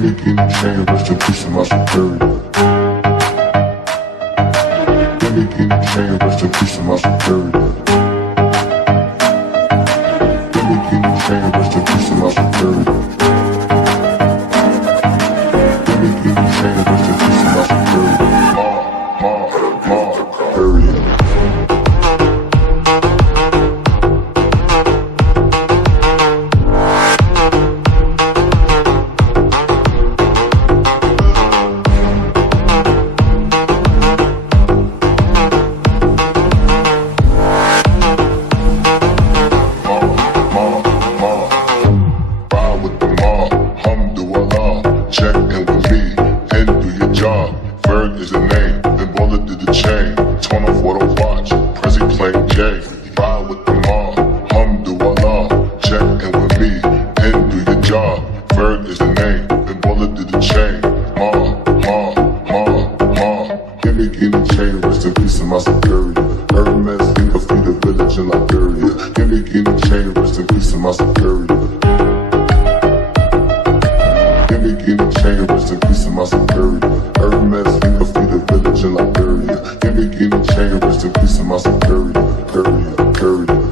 Give me chain, rest in peace to my superior. Give me chain, rest in peace to my superior. Give me chain, rest in peace to my superior. Give me chain, rest in peace to my superior. Period. Check in with me and do your job. Berg is the name, then Baller did the chain. Torn off what I watch, Prezi playing J. Ride with the mob, alhamdulillah. Check in with me and do your job. Berg is the name, then Baller did the chain. Give me chain, rest in peace to my superior. Hermes, think of feed a village in Liberia. Give me chain, rest in peace to my superior. Give me chain, rest in peace to my superior. Hermes, think of feed a village in Liberia. Give me chain, rest in peace to my superior. Period.